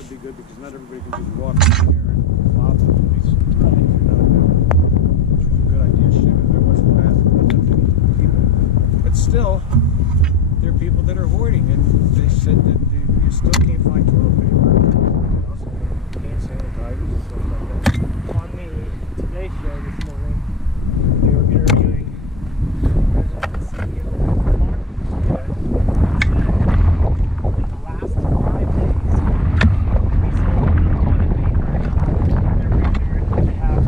would be good because not everybody can just walk in there and allow the police. Right. Which was a good idea, shit. There wasn't bad people. But still, there are people that are hoarding, and they said that you still can't find toilet paper. Hand sanitizers and stuff like that. On the Today Show this morning, they were interviewing President and CEO of Walmart. In the last 5 days, we sold toilet paper every American to have.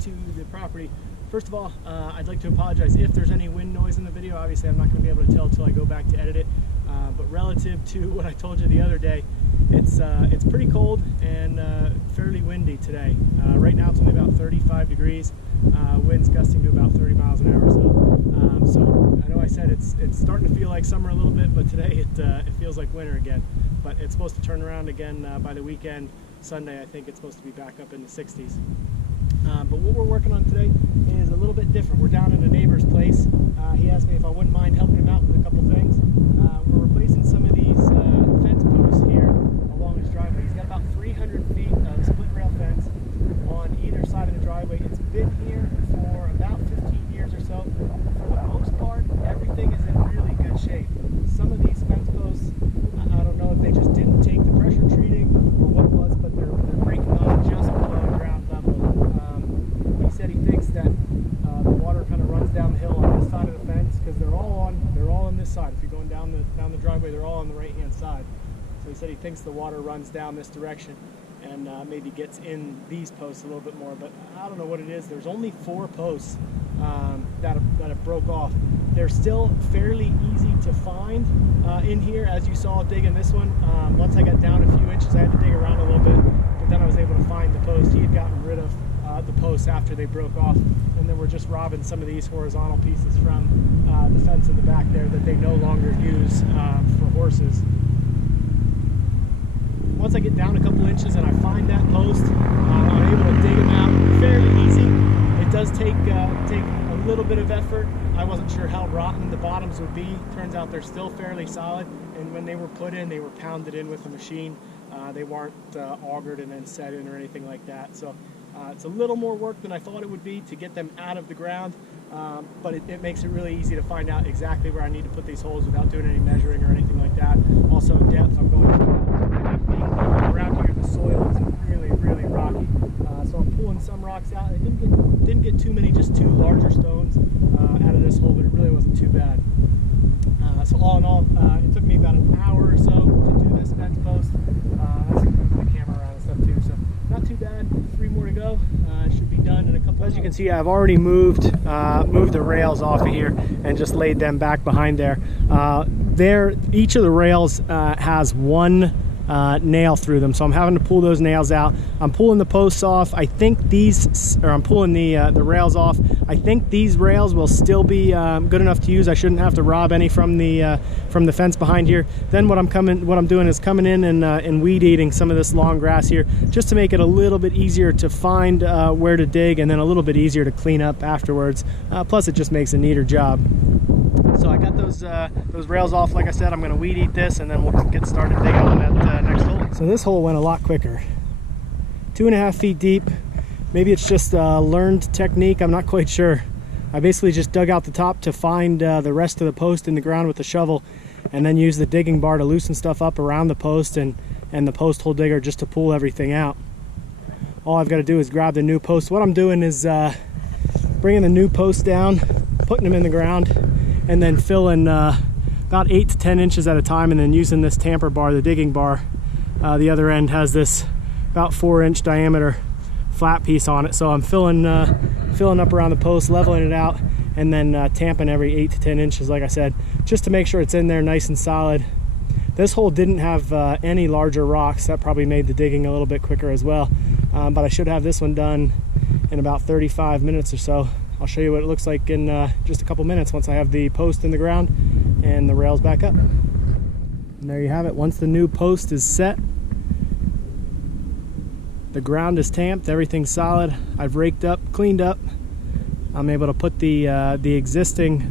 To the property. First of all, I'd like to apologize if there's any wind noise in the video. Obviously, I'm not going to be able to tell until I go back to edit it. But relative to what I told you the other day, It's pretty cold and fairly windy today. Right now it's only about 35 degrees. Winds gusting to about 30 miles an hour or so. So I know I said it's starting to feel like summer a little bit, but today it feels like winter again. But it's supposed to turn around again by the weekend. Sunday I think it's supposed to be back up in the 60s. But what we're working on today is a little bit different. We're down at a neighbor's place. He asked me if I wouldn't mind helping him out with a couple things. We're replacing some of these fence posts here along his driveway. He's got about 300 feet of split rail fence on either side of the driveway. It's been here for about 15 years or so. For the most part, everything is in really good shape. Some of these fence posts, I don't know if they just didn't take the pressure treating or what it was, but they're breaking on just below ground level. He said he thinks that the water kind of runs down the hill on this side of the fence because they're all on this side. If you're going down the driveway, they're all on the right hand side. So he said he thinks the water runs down this direction and maybe gets in these posts a little bit more, but I don't know what it is. There's only 4 posts that have broke off. They're still fairly easy to find in here, as you saw digging this one. Once I got down a few inches, I had to dig around a little bit, but then I was able to find the post. He had gotten rid of the posts after they broke off, and then we're just robbing some of these horizontal pieces from the fence in the back there that they no longer use for horses. Once I get down a couple inches and I find that post, I'm able to dig them out fairly easy. It does take a little bit of effort. I wasn't sure how rotten the bottoms would be. Turns out they're still fairly solid, and when they were put in, they were pounded in with a machine. They weren't augered and then set in or anything like that. So it's a little more work than I thought it would be to get them out of the ground, but it makes it really easy to find out exactly where I need to put these holes without doing any measuring or anything like that. Also depth, I'm going around here, the soil is really, really rocky. So I'm pulling some rocks out. I didn't get too many, just 2 larger stones out of this hole, but it really wasn't too bad. So all in all, it took me about an hour or so to do this fence post. That's the camera around and stuff too, so not too bad. 3 more to go. Should be done in a couple. As you can see, I've already moved the rails off of here and just laid them back behind there. Each of the rails has 1 nail through them, so I'm having to pull those nails out. I'm pulling the posts off. I think I'm pulling the rails off. I think these rails will still be good enough to use. I shouldn't have to rob any from the fence behind here. Then what I'm doing is coming in and weed eating some of this long grass here, just to make it a little bit easier to find where to dig, and then a little bit easier to clean up afterwards. Plus, it just makes a neater job. So I got those rails off. Like I said, I'm going to weed eat this, and then we'll get started digging on that next hole. So this hole went a lot quicker. 2.5 feet deep. Maybe it's just a learned technique. I'm not quite sure. I basically just dug out the top to find the rest of the post in the ground with the shovel, and then use the digging bar to loosen stuff up around the post and the post hole digger just to pull everything out. All I've got to do is grab the new post. What I'm doing is bringing the new posts down, putting them in the ground, and then filling about 8 to 10 inches at a time, and then using this tamper bar, the digging bar. The other end has this about 4-inch diameter flat piece on it, so I'm filling up around the post, leveling it out, and then tamping every 8 to 10 inches, like I said, just to make sure it's in there nice and solid. This hole didn't have any larger rocks. That probably made the digging a little bit quicker as well, but I should have this one done in about 35 minutes or so. I'll show you what it looks like in just a couple minutes once I have the post in the ground and the rails back up. And there you have it. Once the new post is set, the ground is tamped, everything's solid. I've raked up, cleaned up. I'm able to put the existing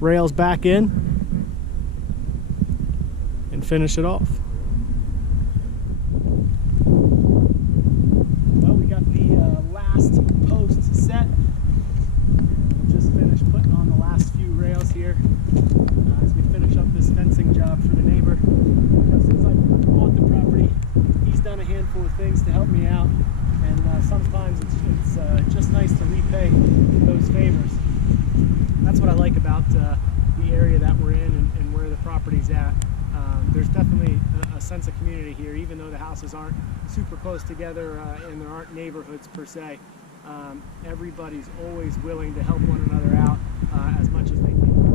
rails back in and finish it off. Well, we got the last post set. We'll just finish putting on the last few rails here as we finish up this fencing job for the neighbor. Because since I bought the property, he's done a handful of things to help me out, and sometimes it's just nice to repay those favors. That's what I like about the area that we're in and where the property's at. There's definitely a sense of community here, even though the houses aren't super close together and there aren't neighborhoods per se. Everybody's always willing to help one another out as much as they can.